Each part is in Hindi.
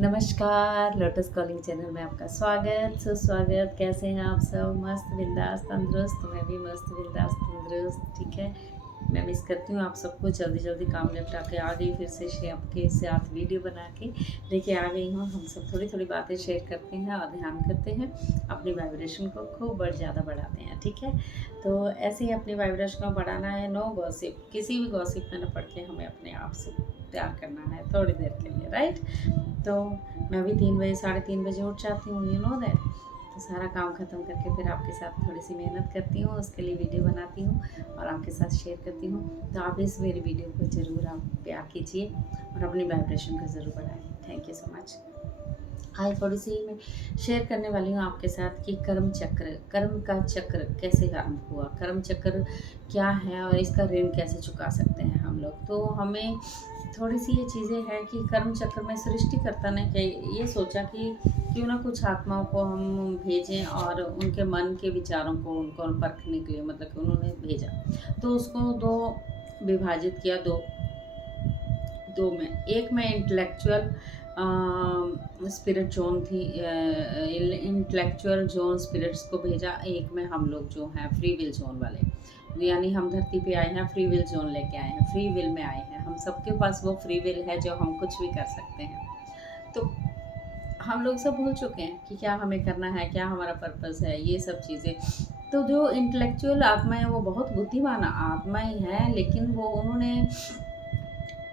नमस्कार, लोटस कॉलिंग चैनल में आपका स्वागत सुस्वागत। कैसे हैं आप सब? मस्त बिंदास तंदुरुस्त। मैं भी मस्त बिंदास तंदुरुस्त। ठीक है, मैं मिस करती हूँ आप सबको। जल्दी जल्दी काम निपटा के आ गई, फिर से आपके साथ वीडियो बना के लेके आ गई हूँ। हम सब थोड़ी थोड़ी बातें शेयर करते हैं और ध्यान करते हैं, अपनी वाइब्रेशन को खूब ज़्यादा बढ़ाते हैं। ठीक है, तो ऐसे ही अपनी वाइब्रेशन को बढ़ाना है। नो गॉसिप, किसी भी गॉसिप में न पड़ के हमें अपने आप से प्यार करना है थोड़ी देर के लिए, राइट। तो मैं भी 3 बजे 3:30 बजे उठ जाती हूँ, यू नो दैट। तो सारा काम ख़त्म करके फिर आपके साथ थोड़ी सी मेहनत करती हूँ, उसके लिए वीडियो बनाती हूँ और आपके साथ शेयर करती हूँ। तो आप इस मेरी वीडियो को ज़रूर आप प्यार कीजिए और अपनी वाइब्रेशन को ज़रूर बढ़ाइए। Thank you so much. आज थोड़ी सी मैं शेयर करने वाली हूँ आपके साथ कि कर्म का चक्र कैसे आरंभ हुआ, कर्म चक्र क्या है और इसका ऋण कैसे चुका सकते हैं हम लोग। तो हमें थोड़ी सी ये चीज़ें हैं कि कर्म चक्र में सृष्टिकर्ता ने ये सोचा कि क्यों ना कुछ आत्माओं को हम भेजें और उनके मन के विचारों को उनको परखने के लिए, मतलब कि उन्होंने भेजा। तो उसको दो विभाजित किया, दो दो में। एक में इंटेलेक्चुअल स्पिरिट जोन थी, इंटेलेक्चुअल जोन स्पिरिट्स को भेजा। एक में हम लोग जो हैं फ्री विल जोन वाले, यानी हम धरती पे आए हैं, फ्री विल जोन लेके आए हैं, फ्री विल में आए हैं। हम सबके पास वो फ्री विल है जो हम कुछ भी कर सकते हैं। तो हम लोग सब भूल चुके हैं कि क्या हमें करना है, क्या हमारा पर्पस है, ये सब चीज़ें। तो जो इंटेलेक्चुअल आत्माएं, वो बहुत बुद्धिमान आत्माएं हैं, लेकिन वो उन्होंने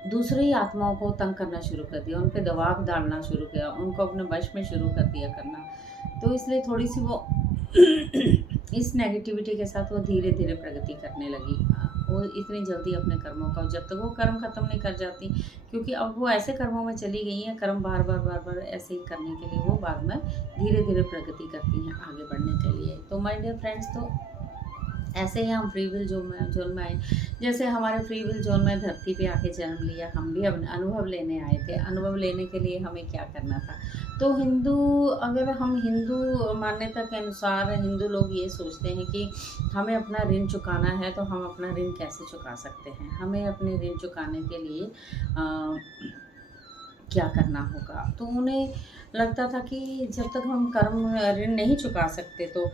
दूसरी आत्माओं को तंग करना शुरू कर दिया, उन पे दबाव डालना शुरू किया, उनको अपने वश में शुरू कर दिया करना। तो इसलिए थोड़ी सी वो इस नेगेटिविटी के साथ वो धीरे धीरे प्रगति करने लगी। वो इतनी जल्दी अपने कर्मों का, जब तक वो कर्म खत्म नहीं कर जाती, क्योंकि अब वो ऐसे कर्मों में चली गई हैं, कर्म बार बार बार बार ऐसे ही करने के लिए वो बाद में धीरे धीरे प्रगति करती हैं आगे बढ़ने के लिए। तो माय डियर फ्रेंड्स, तो ऐसे ही हम फ्री विल जोन में आए। जैसे हमारे फ्री विल जोन में धरती पे आके जन्म लिया, हम भी अपने अनुभव लेने आए थे। अनुभव लेने के लिए हमें क्या करना था? तो अगर हम हिंदू मान्यता के अनुसार हिंदू लोग ये सोचते हैं कि हमें अपना ऋण चुकाना है। तो हम अपना ऋण कैसे चुका सकते हैं? हमें अपने ऋण चुकाने के लिए क्या करना होगा? तो उन्हें लगता था कि जब तक हम कर्म ऋण नहीं चुका सकते, तो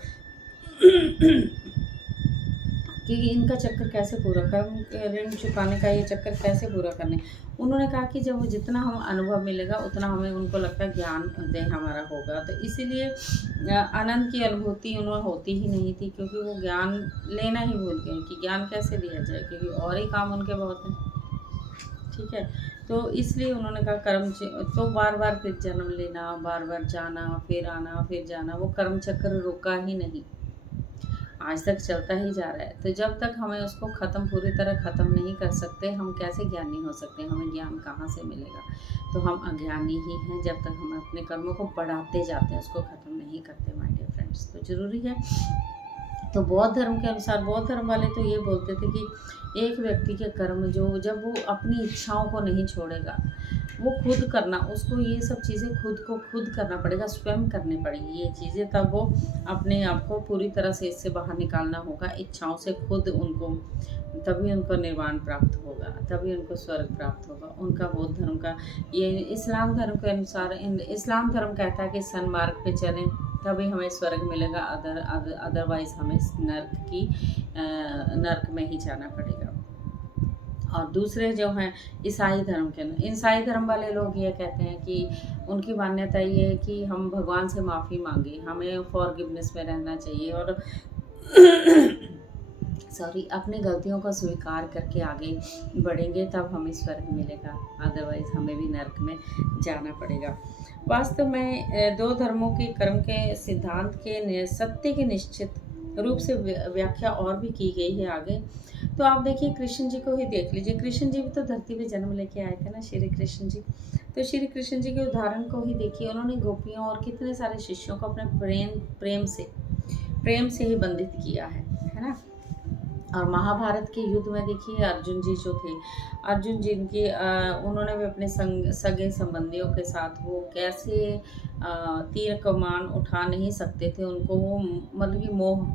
कि इनका चक्कर कैसे पूरा, कर्म ऋण चुकाने का ये चक्कर कैसे पूरा करने। उन्होंने कहा कि जब जितना हम अनुभव मिलेगा उतना हमें, उनको लगता है, ज्ञान देह हमारा होगा। तो इसीलिए आनंद की अनुभूति उन्हें होती ही नहीं थी, क्योंकि वो ज्ञान लेना ही भूल गए कि ज्ञान कैसे दिया जाए, क्योंकि और ही काम उनके बहुत हैं। ठीक है, तो इसलिए उन्होंने कहा तो बार बार फिर जन्म लेना, बार बार जाना, फिर आना, फिर जाना, वो कर्म चक्र रुका ही नहीं, आज तक चलता ही जा रहा है। तो जब तक हमें उसको पूरी तरह ख़त्म नहीं कर सकते, हम कैसे ज्ञानी हो सकते हैं? हमें ज्ञान कहाँ से मिलेगा? तो हम अज्ञानी ही हैं जब तक हम अपने कर्मों को बढ़ाते जाते हैं, उसको ख़त्म नहीं करते माय डियर फ्रेंड्स। तो ज़रूरी है। तो बौद्ध धर्म के अनुसार, बौद्ध धर्म वाले तो ये बोलते थे कि एक व्यक्ति के कर्म, जो जब वो अपनी इच्छाओं को नहीं छोड़ेगा, वो खुद करना, उसको ये सब चीज़ें खुद करना पड़ेगा, स्वयं करनी पड़ेगी ये चीज़ें, तब वो अपने आप को पूरी तरह से इससे बाहर निकालना होगा, इच्छाओं से खुद उनको, तभी उनको निर्वाण प्राप्त होगा, तभी उनको स्वर्ग प्राप्त होगा। उनका बौद्ध धर्म का, ये इस्लाम धर्म के अनुसार, इस्लाम धर्म कहता है कि सन्मार्ग पे चलें तभी हमें स्वर्ग मिलेगा, अदरवाइज़ हमें नर्क में ही जाना पड़ेगा। और दूसरे जो हैं ईसाई धर्म वाले लोग ये कहते हैं कि उनकी मान्यता ये है कि हम भगवान से माफ़ी मांगे, हमें फॉरगिवनेस में रहना चाहिए और अपनी गलतियों को स्वीकार करके आगे बढ़ेंगे, तब हमें स्वर्ग मिलेगा, अदरवाइज़ हमें भी नर्क में जाना पड़ेगा। वास्तव में दो धर्मों के कर्म के सिद्धांत के सत्य की निश्चित रूप से व्याख्या और भी की गई है आगे। तो आप देखिए, कृष्ण जी को ही देख लीजिए। कृष्ण जी भी तो धरती पे जन्म लेके आए थे ना, श्री कृष्ण जी। तो श्री कृष्ण जी के उदाहरण को ही देखिए, उन्होंने गोपियों और कितने सारे शिष्यों को अपने प्रेम से ही बंधित किया है ना। और महाभारत के युद्ध में देखिए, अर्जुन जी जो थे, अर्जुन जी की उन्होंने भी अपने सगे संबंधियों के साथ वो कैसे तीर कमान उठा नहीं सकते थे, उनको वो मतलब कि मोह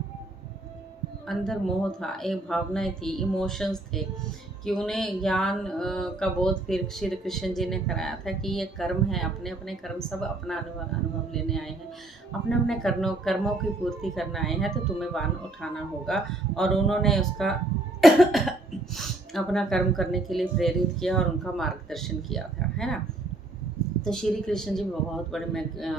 अंदर मोह था, एक भावनाएं थी, इमोशंस थे कि उन्हें ज्ञान का बोध फिर श्री कृष्ण जी ने कराया था कि ये कर्म है, अपने अपने कर्म, सब अपना अनुभव अनुभव लेने आए हैं, अपने अपने कर्मों की पूर्ति करना आए हैं, तो तुम्हें बाण उठाना होगा। और उन्होंने उसका अपना कर्म करने के लिए प्रेरित किया और उनका मार्गदर्शन किया था, है ना। तो श्री कृष्ण जी बहुत बड़े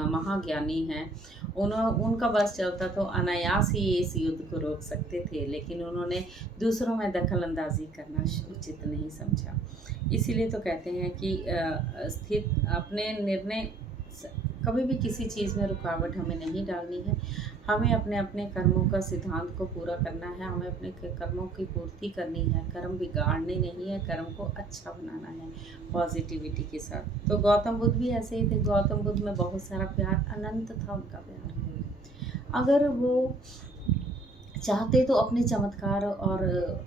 महाज्ञानी हैं। उनका बस चलता तो अनायास ही इस युद्ध को रोक सकते थे, लेकिन उन्होंने दूसरों में दखल अंदाजी करना उचित नहीं समझा। इसीलिए तो कहते हैं कि स्थित अपने निर्णय कभी भी किसी चीज़ में रुकावट हमें नहीं डालनी है। हमें अपने अपने कर्मों का सिद्धांत को पूरा करना है, हमें अपने कर्मों की पूर्ति करनी है, कर्म बिगाड़ने नहीं है, कर्म को अच्छा बनाना है पॉजिटिविटी के साथ। तो गौतम बुद्ध भी ऐसे ही थे। गौतम बुद्ध में बहुत सारा प्यार, अनंत था उनका प्यार। अगर वो चाहते तो अपने चमत्कार और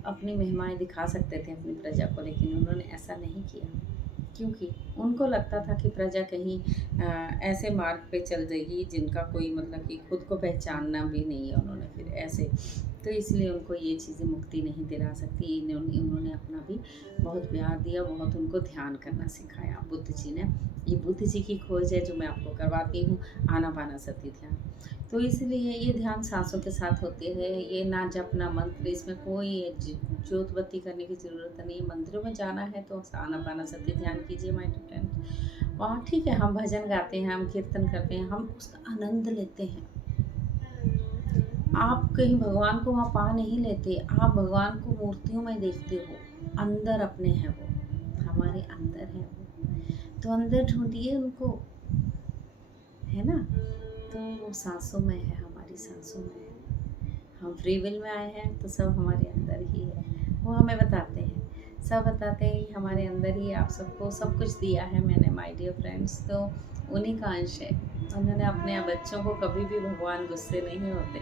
अपनी महिमाएं दिखा सकते थे अपनी प्रजा को, लेकिन उन्होंने ऐसा नहीं किया, क्योंकि उनको लगता था कि प्रजा कहीं ऐसे मार्ग पे चल जाएगी जिनका कोई मतलब कि खुद को पहचानना भी नहीं है उन्होंने फिर ऐसे, तो इसलिए उनको ये चीज़ें मुक्ति नहीं दिला सकती। उन्होंने अपना भी बहुत प्यार दिया, बहुत उनको ध्यान करना सिखाया बुद्ध जी ने। ये बुद्ध जी की खोज है जो मैं आपको करवाती हूँ, आनापानसति ध्यान। तो इसलिए ये ध्यान सांसों के साथ होते हैं, ये ना जपना मंत्र, इसमें कोई ज्योत बत्ती करने की ज़रूरत नहीं। मंदिरों में जाना है तो आनापानसति ध्यान कीजिए माय डियर फ्रेंड। वहाँ ठीक है, हम भजन गाते हैं, हम कीर्तन करते हैं, हम उसका आनंद लेते हैं। आप कहीं भगवान को वहाँ पा नहीं लेते, आप भगवान को मूर्तियों में देखते हो, अंदर अपने हैं वो, हमारे अंदर है वो, तो अंदर ढूंढिए उनको, है ना। तो वो सांसों में है, हमारी सांसों में है। हम फ्री विल में आए हैं तो सब हमारे अंदर ही है। वो हमें बताते हैं, सब बताते हैं कि हमारे अंदर ही आप सबको सब कुछ दिया है मैंने माय डियर फ्रेंड्स। तो उन्हीं का अंश है। उन्होंने अपने बच्चों को कभी भी भगवान गुस्से नहीं होते,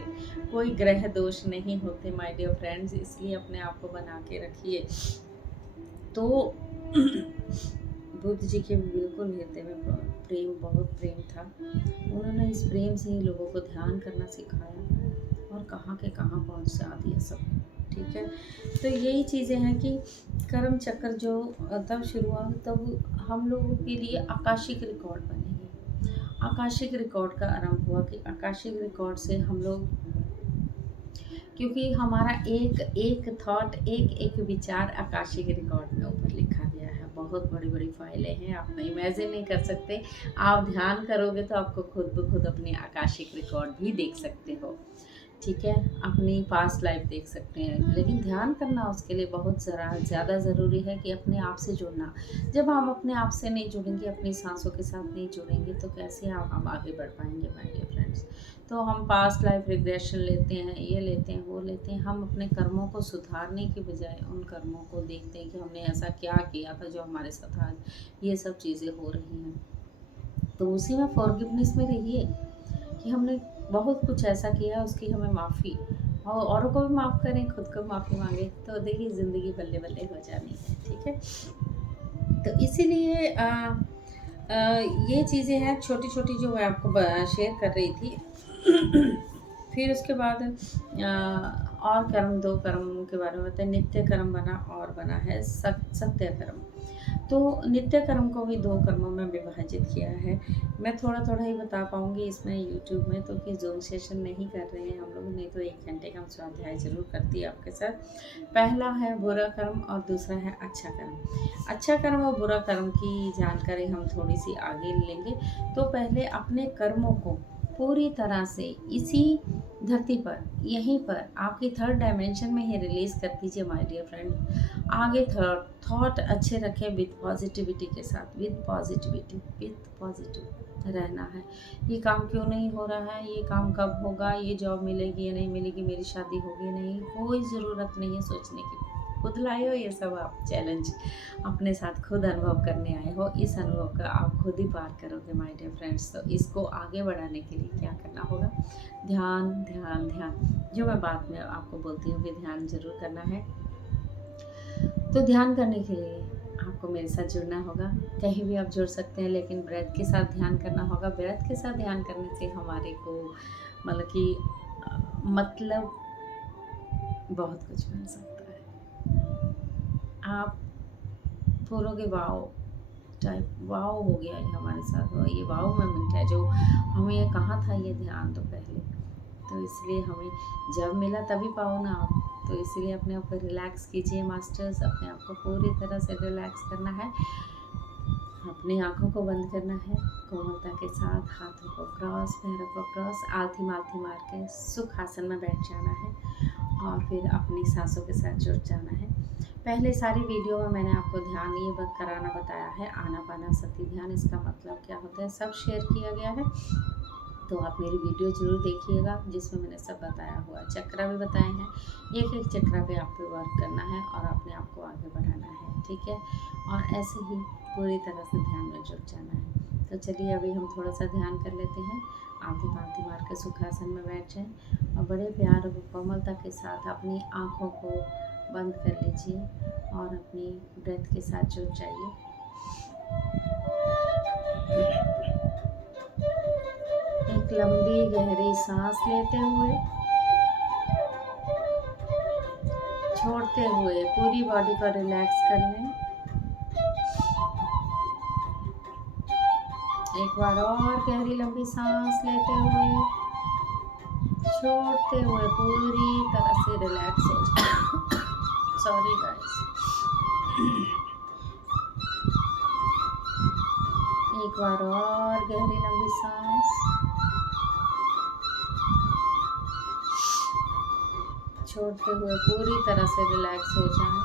कोई ग्रह दोष नहीं होते माय डियर फ्रेंड्स, इसलिए अपने आप को बना के रखिए। तो बुद्ध जी के बिल्कुल हृदय में प्रेम, बहुत प्रेम था। उन्होंने इस प्रेम से ही लोगों को ध्यान करना सिखाया और कहाँ के कहाँ पहुँचा दिया सब, ठीक है। तो यही चीज़ें हैं कि कर्म चक्र जो तब शुरू हुआ, तब हम लोगों के लिए आकाशिक रिकॉर्ड बनेंगे। आकाशिक रिकॉर्ड का आरंभ हुआ कि आकाशिक रिकॉर्ड से हम लोग, क्योंकि हमारा एक एक थॉट, एक एक विचार आकाशिक रिकॉर्ड में ऊपर लिखा गया है। बहुत बड़ी बड़ी फाइलें हैं, आप इमेजिन नहीं कर सकते। आप ध्यान करोगे तो आपको खुद ब खुद अपनी आकाशिक रिकॉर्ड भी देख सकते हो, ठीक है, अपनी पास्ट लाइफ देख सकते हैं। लेकिन ध्यान करना उसके लिए बहुत ज़्यादा ज़रूरी है कि अपने आप से जुड़ना। जब हम अपने आप से नहीं जुड़ेंगे, अपनी सांसों के साथ नहीं जुड़ेंगे, तो कैसे हम आगे बढ़ पाएंगे माय डियर फ्रेंड्स। तो हम पास्ट लाइफ रिग्रेशन लेते हैं, ये लेते हैं, वो लेते हैं। हम अपने कर्मों को सुधारने के बजाय उन कर्मों को देखते हैं कि हमने ऐसा क्या किया था जो हमारे साथ आज ये सब चीज़ें हो रही हैं। तो उसी में फॉरगिवनेस में रहिए कि हमने बहुत कुछ ऐसा किया, उसकी हमें माफ़ी, और औरों को भी माफ़ करें, खुद को माफ़ी मांगे, तो देखिए ज़िंदगी बल्ले बल्ले हो जानी है, ठीक है। तो इसीलिए ये चीज़ें हैं छोटी छोटी जो मैं आपको शेयर कर रही थी। फिर उसके बाद और कर्म, दो कर्म के बारे में बताएं। नित्य कर्म बना और बना है सत्य कर्म। तो नित्य कर्म को भी दो कर्मों में विभाजित किया है। मैं थोड़ा थोड़ा ही बता पाऊँगी इसमें यूट्यूब में, तो कि जूम सेशन नहीं कर रहे हैं हम लोग, नहीं तो 1 घंटे का हम स्वाध्याय जरूर करती है आपके साथ। पहला है बुरा कर्म और दूसरा है अच्छा कर्म। अच्छा कर्म और बुरा कर्म की जानकारी हम थोड़ी सी आगे लेंगे। तो पहले अपने कर्मों को पूरी तरह से इसी धरती पर, यहीं पर आपकी थर्ड डायमेंशन में ही रिलीज़ कर दीजिए माय डियर फ्रेंड। आगे थॉट अच्छे रखें विद पॉजिटिविटी के साथ, विद पॉजिटिव रहना है। ये काम क्यों नहीं हो रहा है, ये काम कब होगा, ये जॉब मिलेगी या नहीं मिलेगी, मेरी शादी होगी या नहीं, कोई ज़रूरत नहीं है सोचने की। खुद लाए हो ये सब आप चैलेंज, अपने साथ खुद अनुभव करने आए हो। इस अनुभव का आप खुद ही पार करोगे माय डियर फ्रेंड्स। तो इसको आगे बढ़ाने के लिए क्या करना होगा, ध्यान ध्यान ध्यान, जो मैं बात में आपको बोलती हूँ कि ध्यान जरूर करना है। तो ध्यान करने के लिए आपको मेरे साथ जुड़ना होगा। कहीं भी आप जुड़ सकते हैं, लेकिन ब्रेथ के साथ ध्यान करना होगा। ब्रेथ के साथ ध्यान करने से हमारे को मतलब कि मतलब बहुत कुछ मिल सकता है। आप बोलोगे वाओ, टाइप वाओ हो गया ये हमारे साथ, ये वाओ मोमेंट है जो हमें ये कहाँ था ये ध्यान तो पहले। तो इसलिए हमें जब मिला तभी पाओ ना आप। तो इसलिए अपने आप को रिलैक्स कीजिए मास्टर्स, अपने आप को पूरी तरह से रिलैक्स करना है, अपनी आँखों को बंद करना है, कोमलता के साथ हाथों को क्रॉस, पैरों को क्रॉस, आलथी मालथी मार के सुख आसन में बैठ जाना है और फिर अपनी सांसों के साथ जुड़ जाना है। पहले सारी वीडियो में मैंने आपको ध्यान ये कराना बताया है, आनापानसति ध्यान, इसका मतलब क्या होता है सब शेयर किया गया है। तो आप मेरी वीडियो ज़रूर देखिएगा जिसमें मैंने सब बताया हुआ है, चक्रा भी बताए हैं, एक एक चक्रा पे आपको वर्क करना है और अपने आप को आगे बढ़ाना है, ठीक है। और ऐसे ही पूरी तरह से ध्यान में जुट जाना है। तो चलिए अभी हम थोड़ा सा ध्यान कर लेते हैं। आलती पालती मार के सुखासन में बैठ जाएं और बड़े प्यार और कोमलता के साथ अपनी आँखों को बंद कर लीजिए और अपनी ब्रेथ के साथ जुट जाइए। एक लंबी गहरी सांस लेते हुए, छोड़ते हुए पूरी बॉडी को रिलैक्स कर लें। एक बार और गहरी लंबी सांस लेते हुए, छोड़ते हुए पूरी तरह से रिलैक्स हो जाए। Sorry guys. एक बार और गहरी लंबी सांस, छोड़ते हुए पूरी तरह से रिलैक्स हो जाए।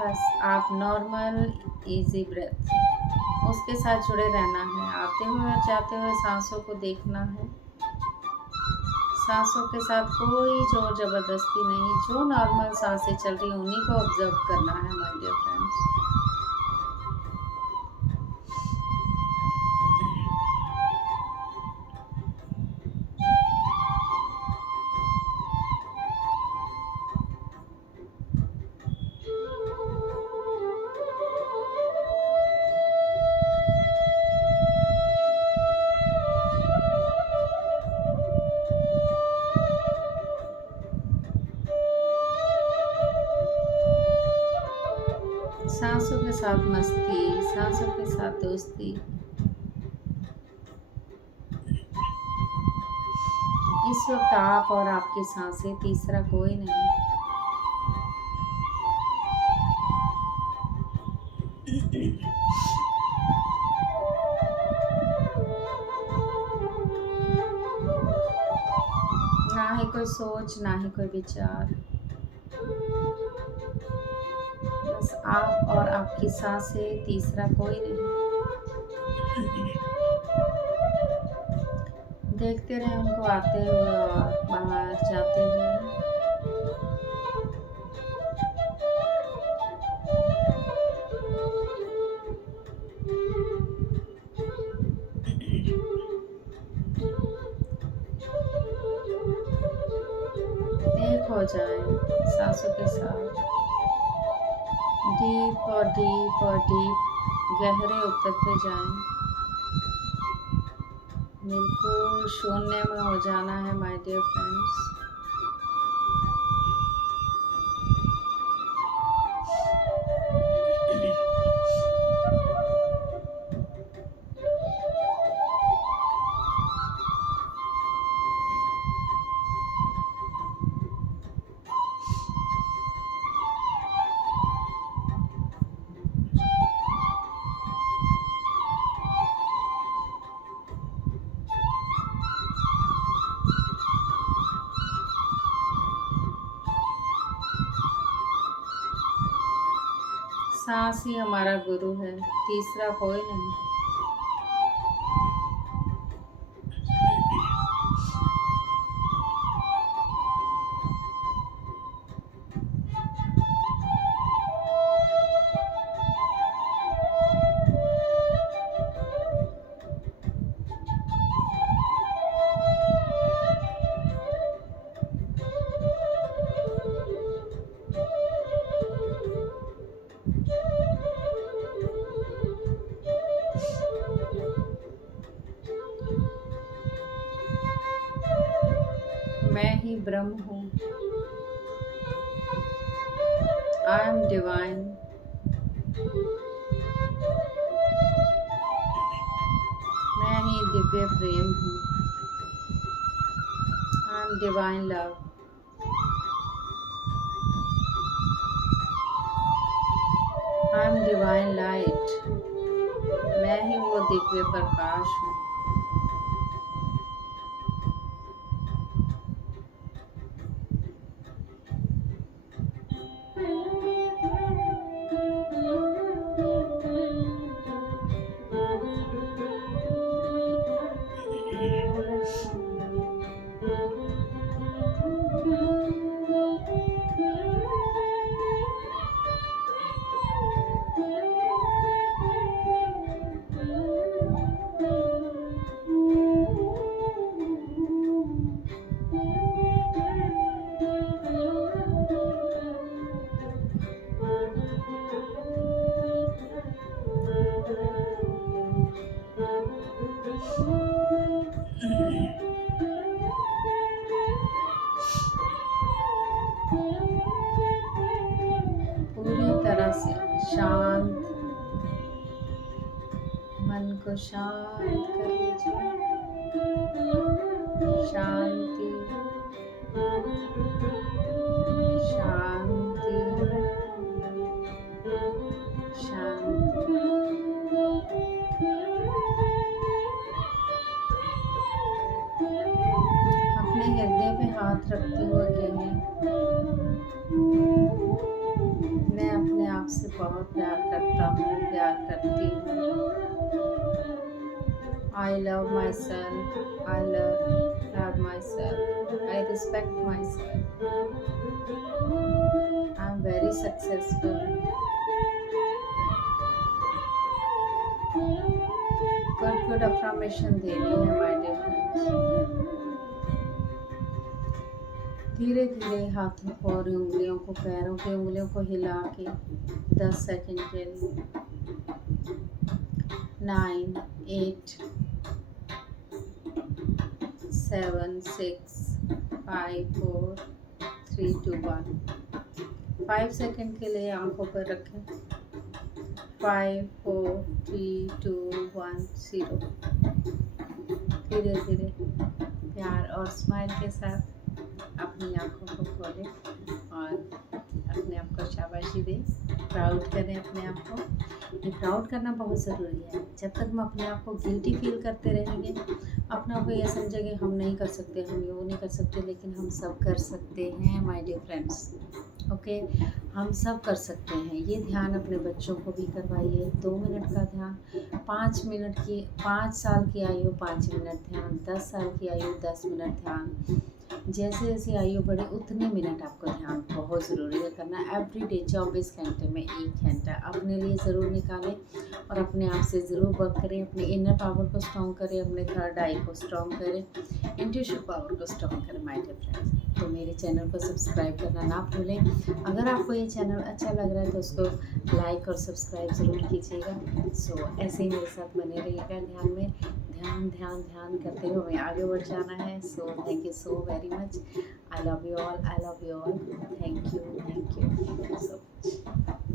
बस आप नॉर्मल इजी ब्रेथ उसके साथ जुड़े रहना है। आते हुए और जाते हुए सांसों को देखना है। सांसों के साथ कोई जोर जबरदस्ती नहीं, जो नॉर्मल सांसें चल रही उन्हीं को ऑब्जर्व करना है माय डियर फ्रेंड्स। सांसों के साथ मस्ती, सांसों के साथ दोस्ती। इस वक्त आप और आपकी सांसें, तीसरा कोई नहीं। ना ही कोई सोच, ना ही कोई विचार, बस आप और आपकी सांसें, तीसरा कोई नहीं। देखते रहे उनको आते हुए और बाहर जाते हुए। एक हो जाए सांसों के साथ, डीप और डीप और डीप गहरे उतरते जाएं। बिल्कुल शून्य में हो जाना है माय डियर फ्रेंड्स। सांस ही हमारा गुरु है, तीसरा कोई नहीं। ब्रह्म हूँ। I am divine. मैं ही दिव्य प्रेम हूँ। I am divine love. I am divine light. मैं ही वो दिव्य प्रकाश हूँ। पूरी तरह से शांत मन को शांत कर लीजिए। शांति शांति शांति। अपने हृदय पे हाथ रखते हुए कहें, मैं अपने आप से बहुत प्यार करता हूँ, प्यार करती हूँ। I love myself, I love myself, I respect myself, I'm very successful. Good affirmation देनी है my dear friends। धीरे धीरे हाथों और उंगलियों को, पैरों की उंगलियों को हिला के 10 सेकंड के लिए 9, 8, 7, 6, 5, 4, 3, 2, 1। 5 सेकंड के लिए आंखों पर रखें। 5, 4, 3, 2, 1, 0। धीरे धीरे प्यार और स्माइल के साथ अपनी आंखों को खोलें और अपने आप को शाबाशी दें। प्राउड करें अपने आप को। ये प्राउड करना बहुत ज़रूरी है। जब तक हम अपने आप को गिल्टी फील करते रहेंगे, अपने आप को ये समझेंगे हम नहीं कर सकते, हम ये वो नहीं कर सकते, लेकिन हम सब कर सकते हैं माय डियर फ्रेंड्स। ओके, हम सब कर सकते हैं। ये ध्यान अपने बच्चों को भी करवाइए। 2 मिनट का ध्यान, 5 मिनट की, 5 साल की आयु 5 मिनट ध्यान, 10 साल की आयु 10 मिनट ध्यान। जैसे जैसे आयु बढ़े उतने मिनट आपको ध्यान बहुत ज़रूरी है करना। एवरीडे 24 घंटे में 1 घंटा अपने लिए ज़रूर निकालें और अपने आप से ज़रूर वर्क करें। अपने इनर पावर को स्ट्रॉन्ग करें, अपने थर्ड आई को स्ट्रॉन्ग करें, इंट्यूशन पावर को स्ट्रॉन्ग करें माय डियर फ्रेंड्स। तो मेरे चैनल को सब्सक्राइब करना ना भूलें। अगर आपको ये चैनल अच्छा लग रहा है तो उसको लाइक और सब्सक्राइब ज़रूर कीजिएगा। सो ऐसे ही मेरे साथ बने रहिएगा। ध्यान में ध्यान ध्यान ध्यान करते हुए हमें आगे बढ़ जाना है। So thank you so very much. I love you all, I love you all. Thank you so much.